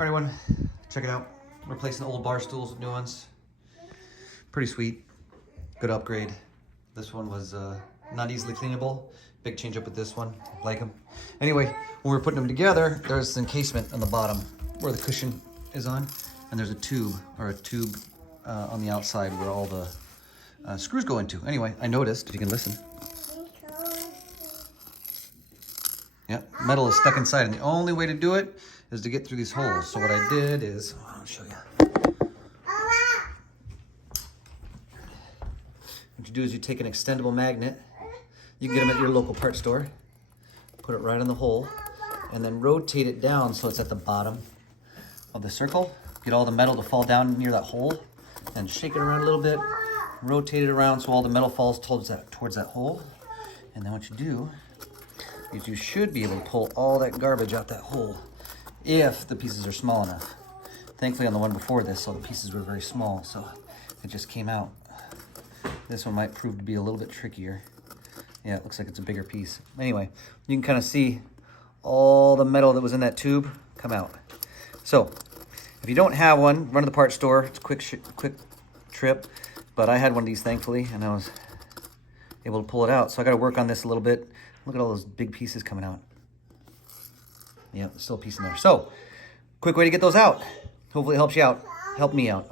All right, everyone, check it out. Replacing old bar stools with new ones. Pretty sweet. Good upgrade. This one was not easily cleanable. Big change up with this one. Like them. Anyway, when we were putting them together, there's an encasement on the bottom where the cushion is on, and there's a tube on the outside where all the screws go into. Anyway, I noticed, if you can listen. Yeah, metal is stuck inside, and the only way to do it is to get through these holes. So what I did is, I'll show you. What you do is you take an extendable magnet. You can get them at your local part store. Put it right in the hole, and then rotate it down so it's at the bottom of the circle. Get all the metal to fall down near that hole, and shake it around a little bit. Rotate it around so all the metal falls towards that hole. And then what you do is you should be able to pull all that garbage out that hole if the pieces are small enough. Thankfully on the one before this, all the pieces were very small, so it just came out. This one might prove to be a little bit trickier. Yeah, it looks like it's a bigger piece. Anyway, you can kind of see all the metal that was in that tube come out. So if you don't have one, run to the part store. It's a quick trip, but I had one of these thankfully, and I was able to pull it out. So I got to work on this a little bit. Look at all those big pieces coming out. Yeah, there's still a piece in there. So, quick way to get those out. Hopefully it helps you out. Help me out.